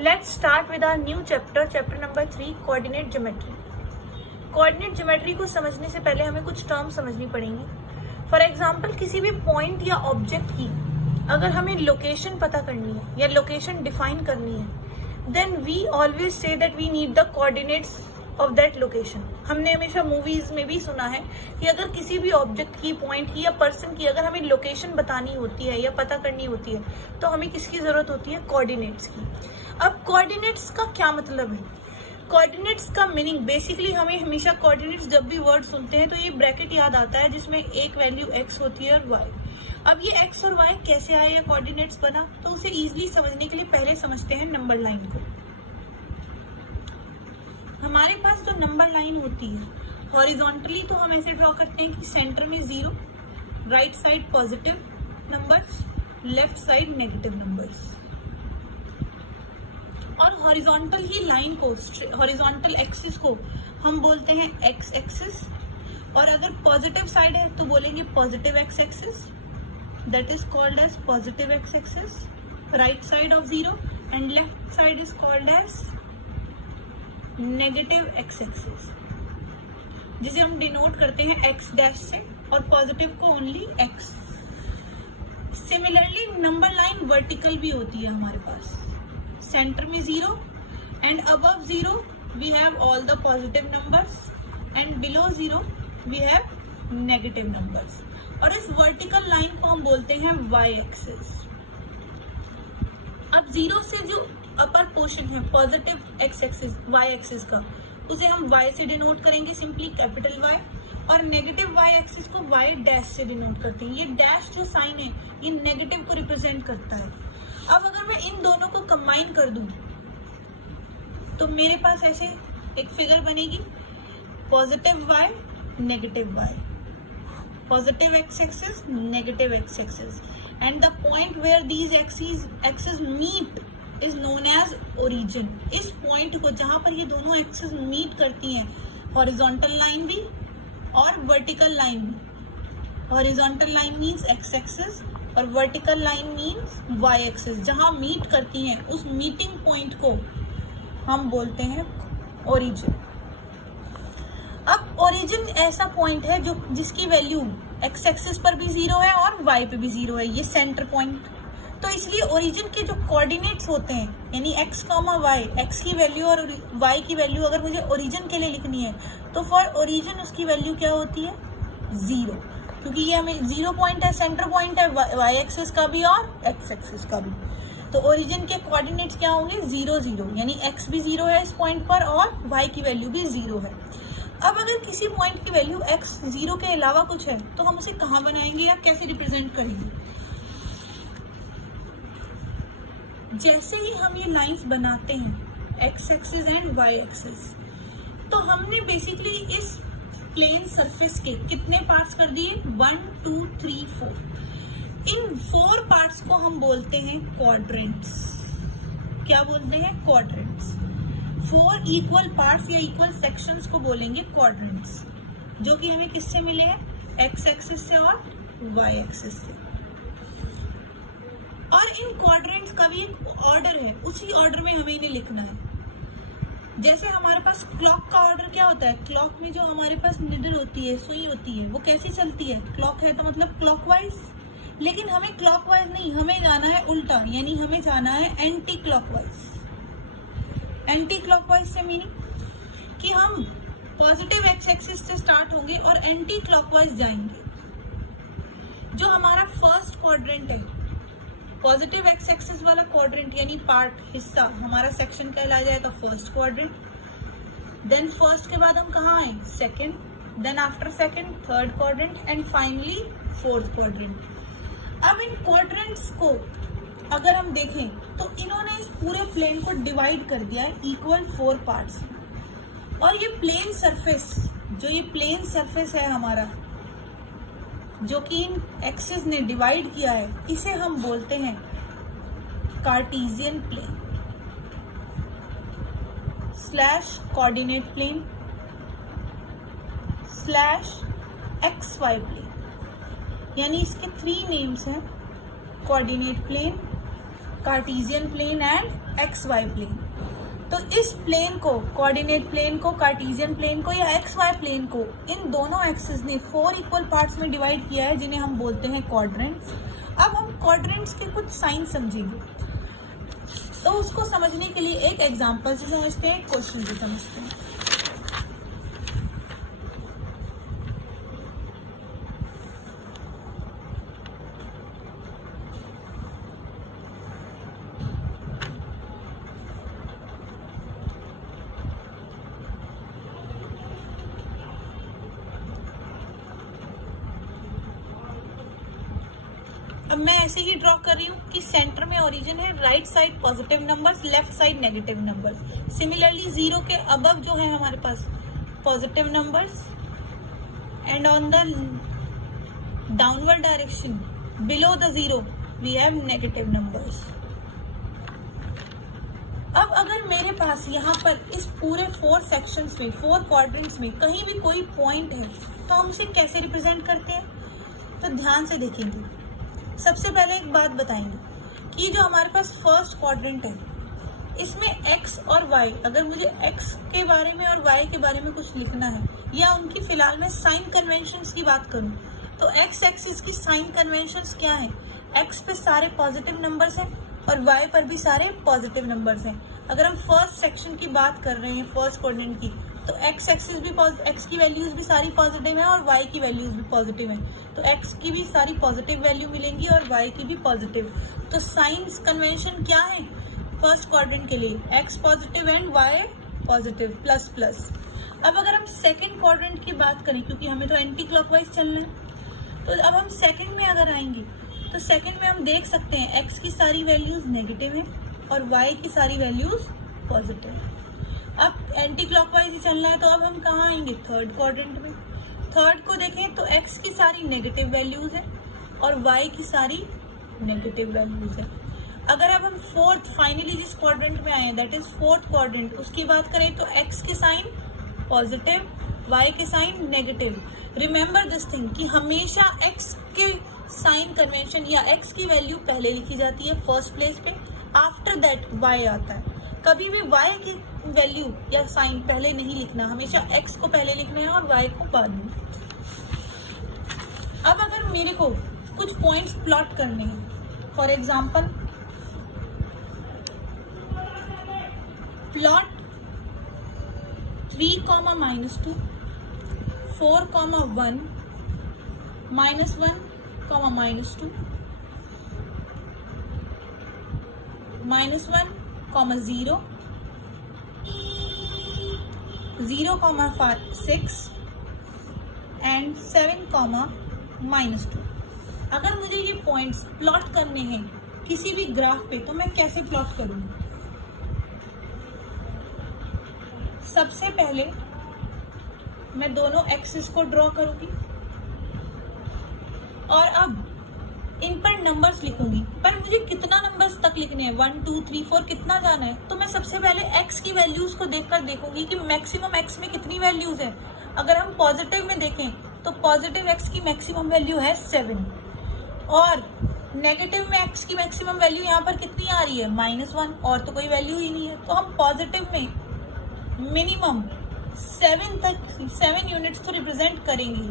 Let's start with our new chapter, chapter number 3, coordinate geometry. Coordinate geometry को समझने से पहले हमें कुछ टर्म समझनी पड़ेंगी. फॉर एग्जाम्पल, किसी भी पॉइंट या ऑब्जेक्ट की अगर हमें लोकेशन पता करनी है या लोकेशन डिफाइन करनी है, then we always say that we need the coordinates of that location. हमने हमेशा मूवीज में भी सुना है कि अगर किसी भी ऑब्जेक्ट की, पॉइंट की या पर्सन की अगर हमें लोकेशन बतानी होती है या पता करनी होती है तो हमें किसकी जरूरत होती है? कोऑर्डिनेट्स की. अब कोऑर्डिनेट्स का क्या मतलब है? कोऑर्डिनेट्स का मीनिंग बेसिकली, हमें हमेशा कोऑर्डिनेट्स जब भी वर्ड सुनते हैं तो ये ब्रैकेट याद आता है जिसमें एक वैल्यू x होती है और y. अब ये x और y कैसे आए या कोऑर्डिनेट्स बना, तो उसे इजीली समझने के लिए पहले समझते हैं नंबर लाइन को. हमारे पास जो नंबर लाइन होती है हॉरिजॉन्टली, तो हम ऐसे ड्रॉ करते हैं कि सेंटर में 0, right side positive numbers, left side negative numbers. और हॉरिजॉन्टल ही लाइन को, हॉरिजॉन्टल एक्सिस को हम बोलते हैं एक्स एक्सिस. और अगर पॉजिटिव साइड है तो बोलेंगे positive x axis, that is called as positive x axis. Right side of 0 and left side is called as negative x axis, जिसे हम डिनोट करते हैं एक्स डैश से, और पॉजिटिव को only x. Similarly number line vertical भी होती है हमारे पास. सेंटर में 0 and above 0 we have all the positive numbers and below 0 we have negative numbers. और इस वर्टिकल लाइन को हम बोलते हैं वाई एक्सिस. अब 0 से जो अपर पोर्शन है positive x axis, y axis का, उसे हम y से डिनोट करेंगे सिंपली कैपिटल Y. और नेगेटिव y एक्सिस को y डैश से डिनोट करते हैं. ये डैश जो साइन है ये नेगेटिव को रिप्रेजेंट करता है. अब अगर मैं इन दोनों को कंबाइन कर दूं तो मेरे पास ऐसे एक फिगर बनेगी, positive y negative y, positive x axis negative x axis, and the point where these axis meet is known as origin. इस पॉइंट को जहां पर ये दोनों एक्सिस मीट करती हैं, हॉरिजॉन्टल लाइन भी और वर्टिकल लाइन भी. Horizontal line means X axis और vertical line means Y axis. जहां मीट करती हैं उस मीटिंग पॉइंट को हम बोलते हैं ओरिजिन. अब ओरिजिन ऐसा पॉइंट है जो जिसकी वैल्यू एक्स एक्सिस पर भी 0 है और वाई पे भी 0 है, ये सेंटर पॉइंट. तो इसलिए ओरिजिन के जो कोऑर्डिनेट्स होते हैं, यानी एक्स कॉमा वाई, एक्स की वैल्यू और वाई की वैल्यू अगर मुझे ओरिजिन के लिए लिखनी है तो फॉर ओरिजिन उसकी वैल्यू क्या होती है? 0, क्योंकि ये हमें 0 पॉइंट है, सेंटर पॉइंट है वाई एक्सिस का भी और एक्स एक्सिस का भी. तो ओरिजिन के कोऑर्डिनेट्स क्या होंगे? 0 0, यानी एक्स भी 0 है इस पॉइंट पर और वाई की वैल्यू भी 0 है. अब अगर किसी पॉइंट की वैल्यू एक्स 0 के अलावा कुछ है तो हम उसे कहाँ बनाएंगे या कैसे रिप्रेजेंट करेंगे? जैसे ही हम ये लाइंस बनाते हैं x axis and y axis, तो हमने बेसिकली इस प्लेन सरफेस के कितने पार्ट्स कर दिए? 1 2 3 4. इन 4 पार्ट्स को हम बोलते हैं क्वाड्रेंट्स. क्या बोलते हैं? क्वाड्रेंट्स. 4 इक्वल पार्ट्स या इक्वल सेक्शंस को बोलेंगे क्वाड्रेंट्स, जो कि हमें किससे मिले हैं? एक्स एक्सिस से और वाई एक्सिस से. और इन क्वाड्रेंट्स का भी एक ऑर्डर है, उसी ऑर्डर में हमें इन्हें लिखना है. जैसे हमारे पास क्लॉक का ऑर्डर क्या होता है? क्लॉक में जो हमारे पास निडल होती है, सुई होती है, वो कैसे चलती है? क्लॉक है तो मतलब क्लॉकवाइज. लेकिन हमें क्लॉकवाइज नहीं, हमें जाना है उल्टा, यानी हमें जाना है एंटी क्लॉकवाइज. एंटी क्लॉकवाइज से मीनिंग कि हम पॉजिटिव एक्स एक्सिस से स्टार्ट होंगे और एंटी क्लॉकवाइज जाएंगे. जो हमारा फर्स्ट क्वाड्रेंट है, पॉजिटिव एक्स एक्सिस वाला क्वाड्रेंट यानी पार्ट, हिस्सा, हमारा सेक्शन कहलाया जाएगा फर्स्ट क्वाड्रेंट. देन फर्स्ट के बाद हम कहाँ आए? Second. Then after second third quadrant and finally fourth quadrant. अब इन क्वाड्रेंट्स को अगर हम देखें तो इन्होंने इस पूरे प्लेन को डिवाइड कर दिया है इक्वल 4 पार्ट्स. और ये प्लेन सरफेस, जो ये प्लेन सरफेस है हमारा, जो कि इन एक्सिस ने डिवाइड किया है, इसे हम बोलते हैं Cartesian plane slash coordinate plane slash x y plane. यानी इसके 3 नेम्स हैं: coordinate plane, Cartesian plane and x y plane. तो इस प्लेन को, कोऑर्डिनेट प्लेन को, कार्टेशियन प्लेन को या एक्स वाई प्लेन को इन दोनों एक्सिस ने 4 इक्वल पार्ट्स में डिवाइड किया है, जिन्हें हम बोलते हैं क्वाड्रेंट्स। अब हम क्वाड्रेंट्स के कुछ साइन समझेंगे, तो उसको समझने के लिए एक एग्जांपल से समझते हैं, एक क्वेश्चन से समझते हैं। अब मैं ऐसे ही ड्रॉ कर रही हूँ कि सेंटर में ओरिजिन है, right side positive numbers, left side negative numbers. Similarly 0 के अबव जो है हमारे पास positive numbers and on the downward direction below the 0 we have negative numbers. अब अगर मेरे पास यहाँ पर इस पूरे 4 सेक्शंस में, 4 क्वाड्रेंट्स में कहीं भी कोई पॉइंट है, तो हम उसे कैसे रिप्रेजेंट करते हैं? तो ध्यान से देखेंगे। सबसे पहले एक बात बताएंगे कि जो हमारे पास फर्स्ट क्वाड्रेंट है, इसमें x और y, अगर मुझे x के बारे में और y के बारे में कुछ लिखना है या उनकी फिलहाल मैं साइन कन्वेंशंस की बात करूं, तो x एक्सिस की साइन कन्वेंशंस क्या है? x पे सारे पॉजिटिव नंबर्स हैं और y पर भी सारे पॉजिटिव नंबर्स हैं। अगर हम फर्स्ट सेक्शन की बात कर रहे हैं, फर्स्ट क्वाड्रेंट की, तो x एक्सिस भी, x की वैल्यूज भी सारी पॉजिटिव है और y की वैल्यूज भी पॉजिटिव है, तो x की भी सारी पॉजिटिव वैल्यू मिलेंगी और y की भी पॉजिटिव। तो साइंस कन्वेंशन क्या है फर्स्ट क्वाड्रेंट के लिए? x positive and y positive, plus plus. अब अगर हम सेकंड क्वाड्रेंट की बात करें, क्योंकि हमें तो एंटी क्लॉकवाइज चलना है, तो अब हम सेकंड में अगर आएंगे तो सेकंड में हम देख सकते हैं x की सारी वैल्यूज नेगेटिव है और y की सारी वैल्यूज पॉजिटिव है। अब एंटी क्लॉकवाइज ही चलना है, तो अब हम कहाँ आएंगे? थर्ड क्वाड्रेंट में। थर्ड को देखें तो x की सारी नेगेटिव वैल्यूज है और y की सारी नेगेटिव वैल्यूज है। अगर अब हम फोर्थ, फाइनली जिस क्वाड्रेंट में आए हैं, दैट इज फोर्थ क्वाड्रेंट, उसकी बात करें तो x के साइन पॉजिटिव, y के sign negative. Remember this thing कि हमेशा x के साइन कन्वेंशन या x की वैल्यू पहले लिखी जाती है फर्स्ट प्लेस पे, आफ्टर दैट y आता है। कभी भी y की वैल्यू या साइन पहले नहीं लिखना, हमेशा x को पहले लिखना है और y को बाद में। अब अगर मेरे को कुछ पॉइंट्स प्लॉट करने हैं, फॉर एग्जांपल प्लॉट 3, -2, 4, 1, -1, -2, -1, 0, 0, 6 एंड 7, -2। अगर मुझे ये पॉइंट्स प्लॉट करने हैं किसी भी ग्राफ पे, तो मैं कैसे प्लॉट करूंगी? सबसे पहले मैं दोनों एक्सिस को ड्रॉ करूंगी और अब इन पर नंबर्स लिखूंगी। पर मुझे कितना नंबर्स तक लिखने हैं? 1, 2, 3, 4 कितना जाना है? तो मैं सबसे पहले x की वैल्यूज को देखकर देखूंगी कि मैक्सिमम x में कितनी वैल्यूज है। अगर हम पॉजिटिव में देखें तो पॉजिटिव x की मैक्सिमम वैल्यू है 7 और नेगेटिव में x की मैक्सिमम वैल्यू यहाँ पर कितनी आ रही है? -1, और तो कोई वैल्यू ही नहीं है। तो हम पॉजिटिव में मिनिमम 7 यूनिट्स तो रिप्रेजेंट करेंगे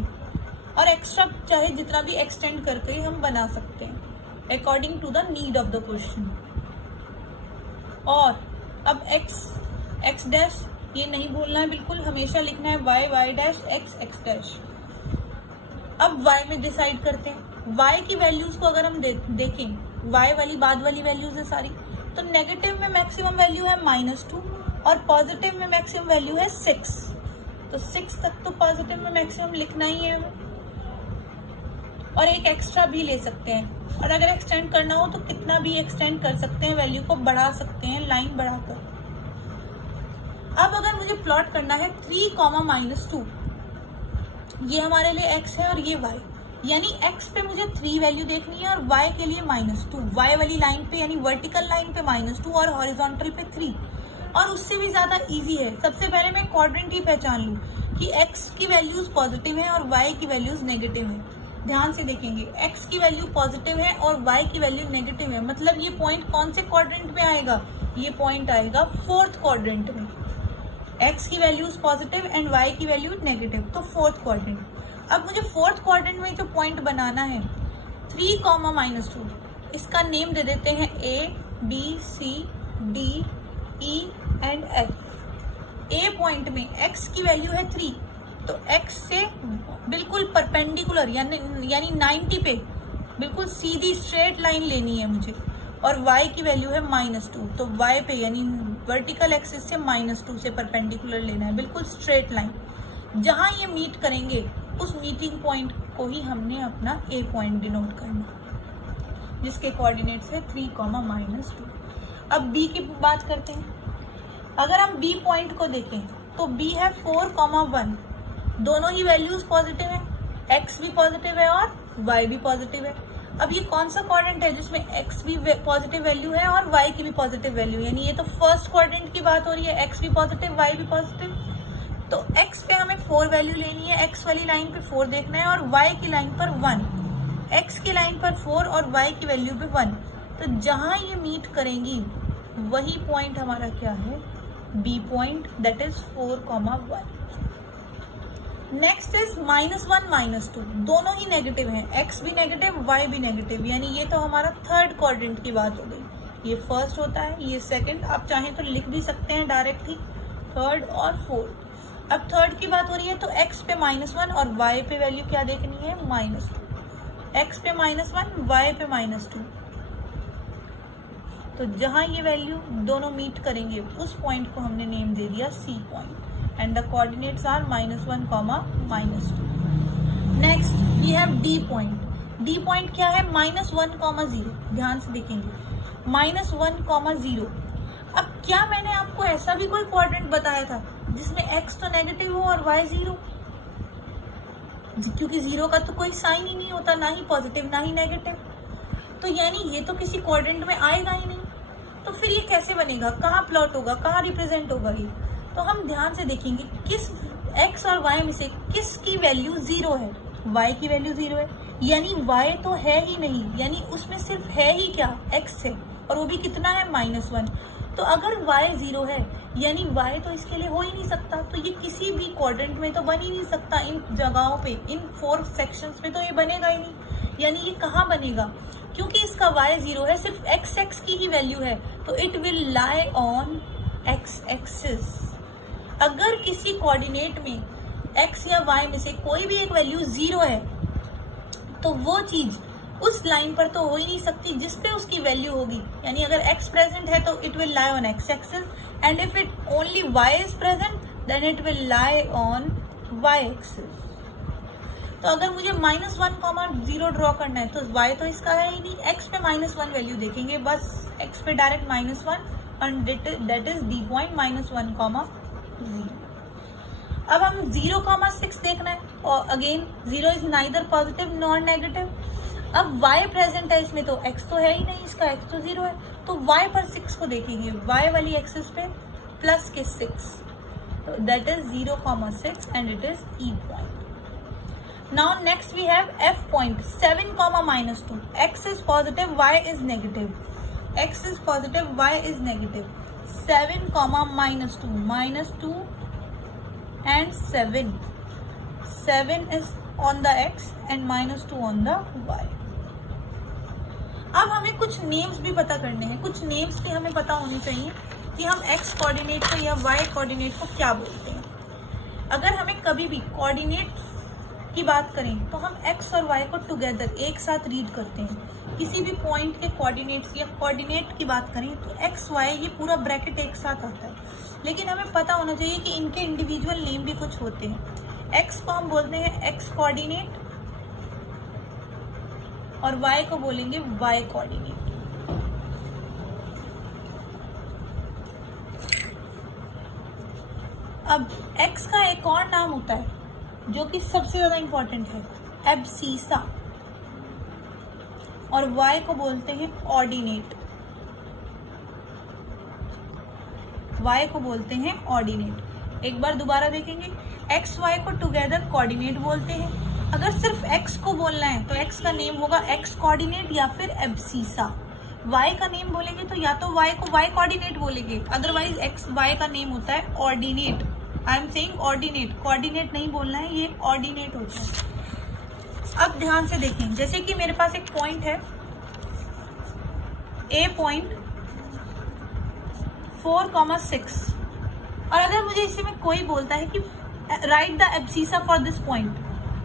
और एक्स्ट्रा चाहे जितना भी एक्सटेंड करके हम बना सकते हैं according to the need of the question. और अब x डैश ये नहीं भूलना है, बिल्कुल हमेशा लिखना है y डैश, x डैश। अब y में डिसाइड करते हैं। y की वैल्यूज को अगर हम देखें, y वाली बाद वाली वैल्यूज है सारी, तो नेगेटिव में मैक्सिमम वैल्यू है -2 और पॉजिटिव में मैक्सिमम वैल्यू है 6। तो 6 तक तो पॉजिटिव में मैक्सिमम लिखना ही है हमें, और एक एक्स्ट्रा भी ले सकते हैं। और अगर एक्सटेंड करना हो तो कितना भी एक्सटेंड कर सकते हैं, वैल्यू को बढ़ा सकते हैं लाइन बढ़ाकर। अब अगर मुझे प्लॉट करना है 3, -2, ये हमारे लिए x है और ये y, यानी x पे मुझे 3 वैल्यू देखनी है और y के लिए -2। y वाली लाइन पे यानी वर्टिकल लाइन पे -2 और हॉरिजॉन्टल पे 3। और उससे भी ज्यादा इजी है, सबसे पहले मैं क्वाड्रेंट ही पहचान लूँ कि x की वैल्यूज पॉजिटिव है और y की वैल्यूज नेगेटिव है। ध्यान से देखेंगे, x की वैल्यू पॉजिटिव है और y की वैल्यू नेगेटिव है, मतलब ये पॉइंट कौन से क्वाड्रेंट में आएगा, ये पॉइंट आएगा फोर्थ क्वाड्रेंट में। x की वैल्यूज पॉजिटिव एंड y की वैल्यू नेगेटिव, तो फोर्थ क्वाड्रेंट। अब मुझे फोर्थ क्वाड्रेंट में जो पॉइंट बनाना है 3,-2, इसका नेम दे देते हैं A, B, C, D, E and F। A point में x की वैल्यू है 3, तो x से बिल्कुल परपेंडिकुलर यानी 90 पे बिल्कुल सीधी स्ट्रेट लाइन लेनी है मुझे, और y की वैल्यू है -2, तो y पे यानी वर्टिकल एक्सिस से -2 से परपेंडिकुलर लेना है, बिल्कुल स्ट्रेट लाइन। जहां ये मीट करेंगे उस मीटिंग पॉइंट को ही हमने अपना A पॉइंट डिनोट करना, जिसके कोऑर्डिनेट्स है 3,-2। अब B की बात करते हैं। अगर हम B पॉइंट को देखें तो B है 4,1, दोनों ही वैल्यूज पॉजिटिव है, x भी पॉजिटिव है और y भी पॉजिटिव है। अब ये कौन सा क्वाड्रेंट है जिसमें x भी पॉजिटिव वैल्यू है और y की भी पॉजिटिव वैल्यू, यानी ये तो फर्स्ट क्वाड्रेंट की बात हो रही है, x भी पॉजिटिव y भी पॉजिटिव। तो x पे हमें 4 वैल्यू लेनी है, x वाली लाइन पे 4 देखना है और y की लाइन पर 1, x की लाइन पर 4 और y की वैल्यू पे 1। तो जहां ये मीट करेंगी वही पॉइंट हमारा क्या है, B point, that is 4,1। Next is -1, -2, दोनों ही नेगेटिव हैं, x भी नेगेटिव y भी नेगेटिव, यानी ये तो हमारा थर्ड क्वाड्रेंट की बात हो गई। ये फर्स्ट होता है, ये सेकंड, आप चाहें तो लिख भी सकते हैं डायरेक्टली, थर्ड और फोर्थ। अब थर्ड की बात हो रही है तो x पे -1 और y पे वैल्यू क्या देखनी है, -2, x पे -1 y पे -2। तो जहां ये वैल्यू दोनों मीट करेंगे उस पॉइंट को हमने नेम दे दिया C point and the coordinates are -1, -2। Next we have D point. D point क्या है, -1, 0। ध्यान से देखेंगे, -1, 0। अब क्या मैंने आपको ऐसा भी कोई क्वाड्रेंट बताया था जिसमें x तो नेगेटिव हो और y 0? क्योंकि 0 का तो कोई साइन ही नहीं होता, ना ही पॉजिटिव ना ही नेगेटिव, तो यानी ये तो किसी क्वाड्रेंट में आएगा ही नहीं। तो फिर ये कैसे बनेगा, कहाँ प्लॉट होगा, कहाँ रिप्रेजेंट होगा ये? तो हम ध्यान से देखेंगे किस x और y में से किसकी वैल्यू 0 है, y की वैल्यू 0 है, यानी y तो है ही नहीं, यानी उसमें सिर्फ है ही क्या, x है, और वो भी कितना है, -1। तो अगर y 0 है यानी y तो इसके लिए हो ही नहीं सकता, तो ये किसी भी क्वाड्रेंट में तो बन ही नहीं सकता। इन जगहों पे, इन 4 सेक्शंस पे तो ये बनेगा ही नहीं, यानी ये कहाँ बनेगा, क्योंकि इसका y 0 है, सिर्फ x की ही वैल्यू है, तो it will lie on x axis. अगर किसी कोऑर्डिनेट में x या y में से कोई भी एक वैल्यू 0 है तो वो चीज उस लाइन पर तो हो ही नहीं सकती जिस पे उसकी वैल्यू होगी, यानी अगर x प्रेजेंट है तो it will lie on x axis, and if it only y is present then it will lie on y axis. तो अगर मुझे -1, 0 ड्रॉ करना है तो y तो इसका है ही नहीं, x पे -1 वैल्यू देखेंगे, बस x पे direct -1 and that is D point, -1, 0। अब हम 0,6 देखना है, और again 0 is neither positive nor negative. अब y प्रेजेंट है इसमें, तो x तो है ही नहीं, इसका x तो 0 है, तो y पर 6 को देखेंगे, y वाली एक्सिस पे प्लस के 6, तो that is 0,6 and it is E point. Now next we have F point, 7, -2, x is positive y is negative, x is positive y is negative, 7, -2 and 7 is on the x and -2 on the y। अब हमें कुछ names भी पता करने हैं, कुछ names भी हमें पता होने चाहिए कि हम x कोऑर्डिनेट को या y कोऑर्डिनेट को क्या बोलते हैं। अगर हमें कभी भी कोऑर्डिनेट की बात करें तो हम x और y को टुगेदर एक साथ रीड करते हैं। किसी भी पॉइंट के कोऑर्डिनेट्स या कोऑर्डिनेट की बात करें तो x y ये पूरा ब्रैकेट एक साथ आता है, लेकिन हमें पता होना चाहिए कि इनके इंडिविजुअल नेम भी कुछ होते हैं। x को हम बोलते हैं x कोऑर्डिनेट और y को बोलेंगे y कोऑर्डिनेट। अब x का एक और नाम होता है जो कि सबसे ज्यादा इंपॉर्टेंट है, एब्सीसा, और y को बोलते हैं ऑर्डिनेट, y को बोलते हैं ऑर्डिनेट। एक बार दोबारा देखेंगे, x y को टुगेदर कोऑर्डिनेट बोलते हैं अगर सिर्फ x को बोलना है तो x का नेम होगा x कोऑर्डिनेट या फिर एब्सिसा। y का नेम बोलेंगे तो या तो y को y कोऑर्डिनेट बोलेंगे, अदरवाइज x y का नेम होता है ordinate. I am saying ordinate, coordinate नहीं बोलना है, ये ऑर्डिनेट होता है। अब ध्यान से देखें, जैसे कि मेरे पास एक पॉइंट है A पॉइंट 4,6 और अगर मुझे इसी में कोई बोलता है कि right the abscissa for this point,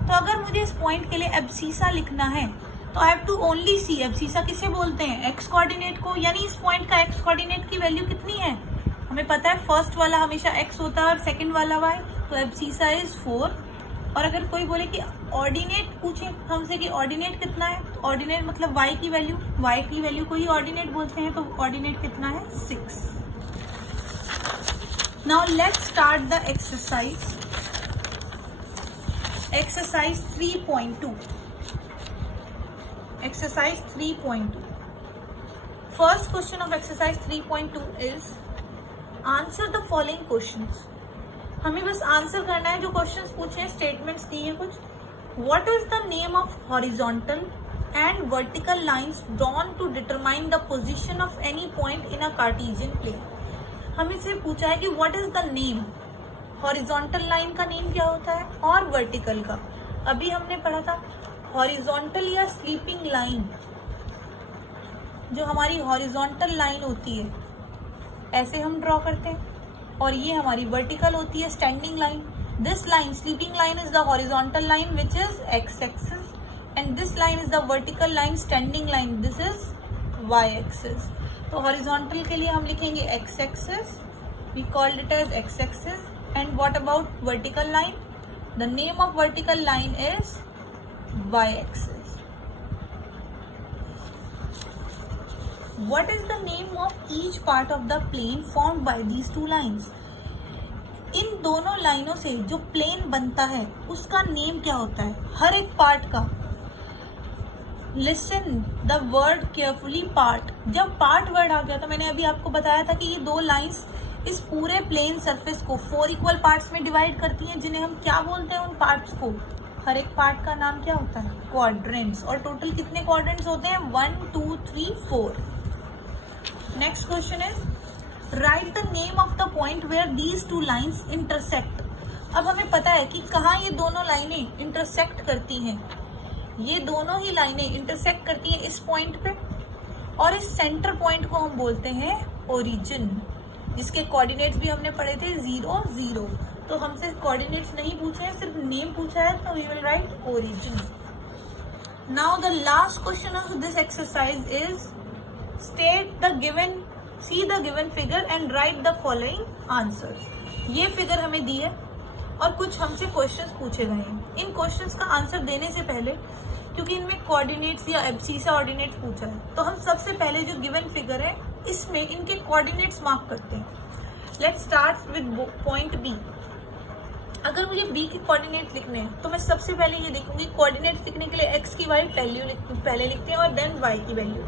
तो अगर मुझे इस पॉइंट के लिए एब्सिसा लिखना है तो I have to only see abscissa किसे बोलते हैं, एक्स कोऑर्डिनेट को, यानी इस पॉइंट का एक्स कोऑर्डिनेट की वैल्यू कितनी है, हमें पता है फर्स्ट वाला हमेशा एक्स होता है और सेकंड वाला वाई, तो एब्सिसा इज 4। और अगर कोई बोले कि ऑर्डिनेट पूछे हमसे कि ऑर्डिनेट कितना है, तो ऑर्डिनेट मतलब वाई की वैल्यू को ही ऑर्डिनेट बोलते हैं, तो ऑर्डिनेट कितना है 6। Now let's start the exercise. Exercise 3.2. Exercise 3.2. First question of exercise 3.2 is answer the following questions. हमें बस आंसर करना है जो क्वेश्चंस पूछे हैं, स्टेटमेंट्स दिए हैं कुछ। What is the name of horizontal and vertical lines drawn to determine the position of any point in a Cartesian plane? हमें सिर्फ पूछा है कि what is the name, horizontal line का नेम क्या होता है और वर्टिकल का। अभी हमने पढ़ा था हॉरिजॉन्टल या स्लीपिंग लाइन, जो हमारी हॉरिजॉन्टल लाइन होती है ऐसे हम ड्रॉ करते हैं, और ये हमारी वर्टिकल होती है standing line. This line sleeping line is the horizontal line which is x axis, and this line is the vertical line standing line, this is y axis. तो हॉरिजॉन्टल के लिए हम लिखेंगे x axis, we called it as x axis. And what about vertical line? The name of vertical line is y-axis. What is the name of each part of the plane formed by these two lines? इन दोनों लाइनों से जो plane बनता है उसका name क्या होता है, हर एक पार्ट का। Listen the word carefully, part। जब पार्ट वर्ड आ गया तो मैंने अभी आपको बताया था कि ये दो लाइंस इस पूरे प्लेन सरफेस को 4 इक्वल पार्ट्स में डिवाइड करती हैं, जिन्हें हम क्या बोलते हैं उन पार्ट्स को, हर एक पार्ट का नाम क्या होता है, क्वाड्रेंट्स। और टोटल कितने क्वाड्रेंट्स होते हैं, 1 2 3 4। Next question is write the name of the point where these two lines intersect. अब हमें पता है कि कहाँ ये दोनों लाइनें इंटरसेक्ट करती हैं, ये दोनों ही लाइनें इंटरसेक्ट करती हैं इस पॉइंट पे, और इस सेंटर पॉइंट को हम बोलते हैं ओरिजिन, जिसके कोऑर्डिनेट्स भी हमने पढ़े थे 0 0। तो हमसे कोऑर्डिनेट्स नहीं पूछे हैं, सिर्फ नेम पूछा है, तो we will write origin. Now the last question of this exercise is state the given, see the given figure and write the following answers. ये फिगर हमें दी है और कुछ हमसे क्वेश्चंस पूछे गए हैं। इन क्वेश्चंस का आंसर देने से पहले, क्योंकि इनमें कोऑर्डिनेट्स या एब्सिसा ऑर्डिनेट्स पूछा है, तो हम सबसे पहले जो गिवन फिगर है इसमें इनके कोऑर्डिनेट्स मार्क करते हैं। Let's start with point B. अगर मुझे बी के कोऑर्डिनेट्स लिखने हैं तो मैं सबसे पहले ये देखूंगी, कोऑर्डिनेट्स लिखने के लिए एक्स की वैल्यू पहले लिखते हैं और देन वाई की वैल्यू।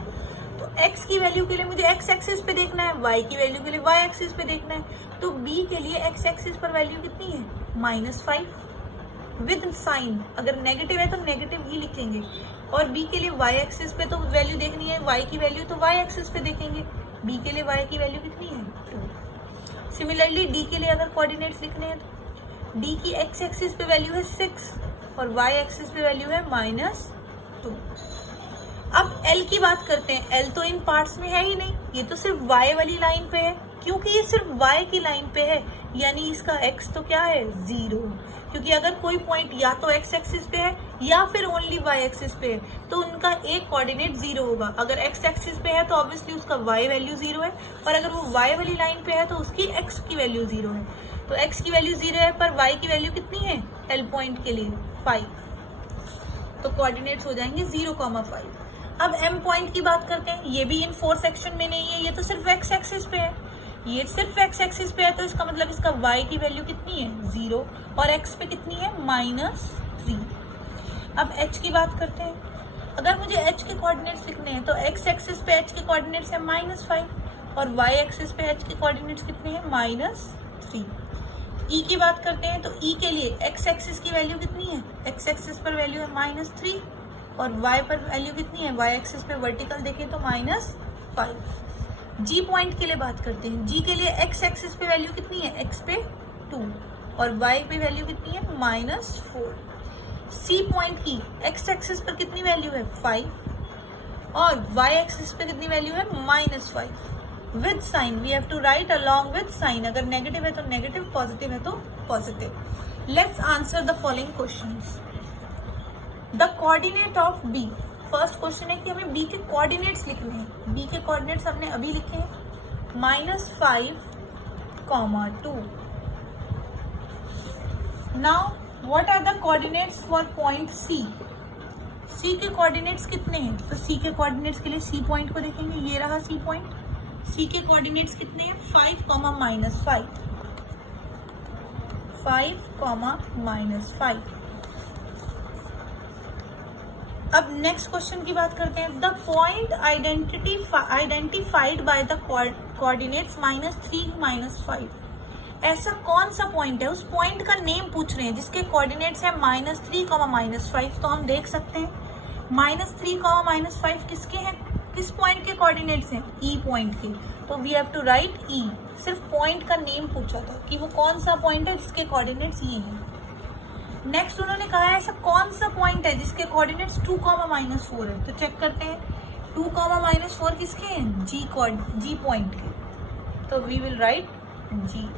तो एक्स की वैल्यू के लिए मुझे एक्स एक्सिस पे देखना है, वाई की वैल्यू के लिए वाई एक्सिस पे देखना है। तो बी के लिए एक्स एक्सिस पर वैल्यू कितनी है, -5 विद साइन। अगर नेगेटिव है तो नेगेटिव ही लिखेंगे, और बी के लिए वाई एक्सिस पे तो वैल्यू देखनी है वाई की वैल्यू, तो वाई एक्सिस पे देखेंगे। बी के लिए वाई की वैल्यू कितनी है 2। सिमिलरली डी के लिए अगर कोऑर्डिनेट्स लिखने हैं तो डी की एक्स एक्सिस पे वैल्यू है 6 और वाई एक्सिस पे वैल्यू है -2। अब एल की बात करते हैं। एल तो इन पार्ट्स में है ही नहीं, ये तो सिर्फ वाई वाली लाइन पे है, क्योंकि ये सिर्फ वाई की लाइन पे है, यानी इसका एक्स तो क्या है 0। क्योंकि अगर कोई पॉइंट या तो एक्स एक्सिस पे है या फिर ओनली वाई एक्सिस पे है तो उनका एक कोऑर्डिनेट 0 होगा। अगर एक्स एक्सिस पे है तो ऑब्वियसली उसका वाई वैल्यू 0 है, और अगर वो वाई वाली लाइन पे है तो उसकी एक्स की वैल्यू 0 है। तो एक्स की वैल्यू 0 है पर वाई की वैल्यू कितनी है एल पॉइंट के लिए 5, तो कोऑर्डिनेट्स हो जाएंगे 0,5। अब एम पॉइंट की बात करते हैं। ये भी इन 4 सेक्शन में नहीं है, ये तो सिर्फ एक्स एक्सिस पे है, ये सिर्फ एक्स एक्सिस पे है, तो इसका मतलब इसका y की वैल्यू कितनी है 0 और x पे कितनी है -3। अब h की बात करते हैं। अगर मुझे h के कोऑर्डिनेट्स लिखने हैं तो x एक्सिस पे h के कोऑर्डिनेट्स है -5 और y एक्सिस पे h के कोऑर्डिनेट्स कितने हैं -3। ई की बात करते हैं तो ई के लिए एक्स एक्सिस की वैल्यू कितनी है, एक्स एक्सिस पर वैल्यू है -3 और वाई पर वैल्यू कितनी है, वाई एक्सिस पे वर्टिकल देखें तो -5। जी पॉइंट के लिए बात करते हैं, जी के लिए एक्स एक्सिस पे वैल्यू कितनी है, एक्स पे 2 और वाई पे वैल्यू कितनी है, -4। सी पॉइंट की एक्स एक्सिस पर कितनी वैल्यू है, 5 और वाई एक्सिस पे कितनी वैल्यू है, -5। With sign we have to write along with sign, अगर नेगेटिव है तो नेगेटिव, पॉजिटिव है तो positive. Let's answer the following questions. The coordinate of B, first question है कि हमें बी के कोऑर्डिनेट्स लिखने हैं। बी के कोऑर्डिनेट्स हमने अभी लिखे हैं, -5, 2। Now what are the coordinates for point C. C के कोऑर्डिनेट्स कितने हैं, तो सी के कोऑर्डिनेट्स के लिए सी पॉइंट को देखेंगे, ये रहा सी पॉइंट। सी के कोऑर्डिनेट्स कितने हैं, 5, -5, 5, -5। अब नेक्स्ट क्वेश्चन की बात करते हैं। The point identified by the coordinates -3, -5, ऐसा कौन सा पॉइंट है, उस पॉइंट का नेम पूछ रहे हैं जिसके कोऑर्डिनेट्स है -3, -5। तो हम देख सकते हैं -3, -5 किसके हैं, किस पॉइंट के कोऑर्डिनेट्स हैं, ई पॉइंट के। तो वी हैव टू राइट ई, सिर्फ पॉइंट का नेम पूछा था कि वो कौन सा पॉइंट है जिसके कोऑर्डिनेट्स ये हैं। नेक्स्ट उन्होंने कहा है ऐसा कौन सा पॉइंट है जिसके कोऑर्डिनेट्स 2, -4 है। तो चेक करते हैं 2, -4 किसके हैं, जी पॉइंट के। तो we will write G.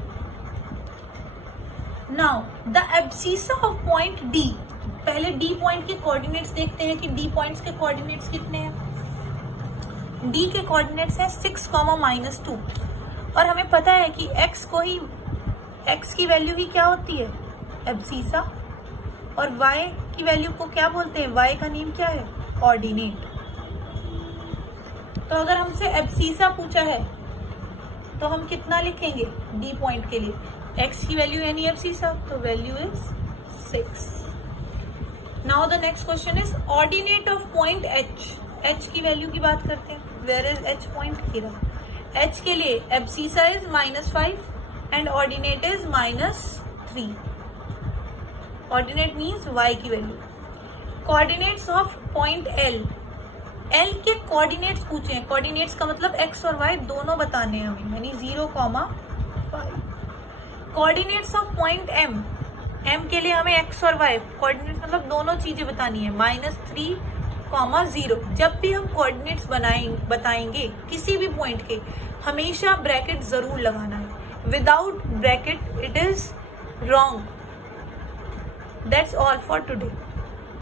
Now the abscissa of point D, पहले डी पॉइंट के कोऑर्डिनेट्स देखते हैं कि डी पॉइंट्स के कोऑर्डिनेट्स कितने हैं। डी के कोऑर्डिनेट्स है 6, -2 और हमें पता है कि एक्स की वैल्यू ही क्या होती है, एब्सिसा, और y की वैल्यू को क्या बोलते हैं, y का नेम क्या है, ऑर्डिनेट। तो अगर हमसे एब्सिसा पूछा है तो हम कितना लिखेंगे डी पॉइंट के लिए, x की वैल्यू यानी एब्सिसा, तो value is 6। Now the next question is ordinate of point h की वैल्यू की बात करते हैं। Where is h point, here h के लिए abscissa is -5 and ordinate is -3। Ordinate means y की value. Coordinates of point L के coordinates पूछे हैं, कोऑर्डिनेट्स का मतलब x और y दोनों बताने हैं हमें, यानी 0, 5। कोऑर्डिनेट्स ऑफ पॉइंट M के लिए हमें x और y कोऑर्डिनेट्स मतलब दोनों चीजें बतानी है, -3, 0। जब भी हम कोऑर्डिनेट्स बताएंगे किसी भी पॉइंट के, हमेशा ब्रैकेट जरूर लगाना है, without bracket it is wrong. That's all for today.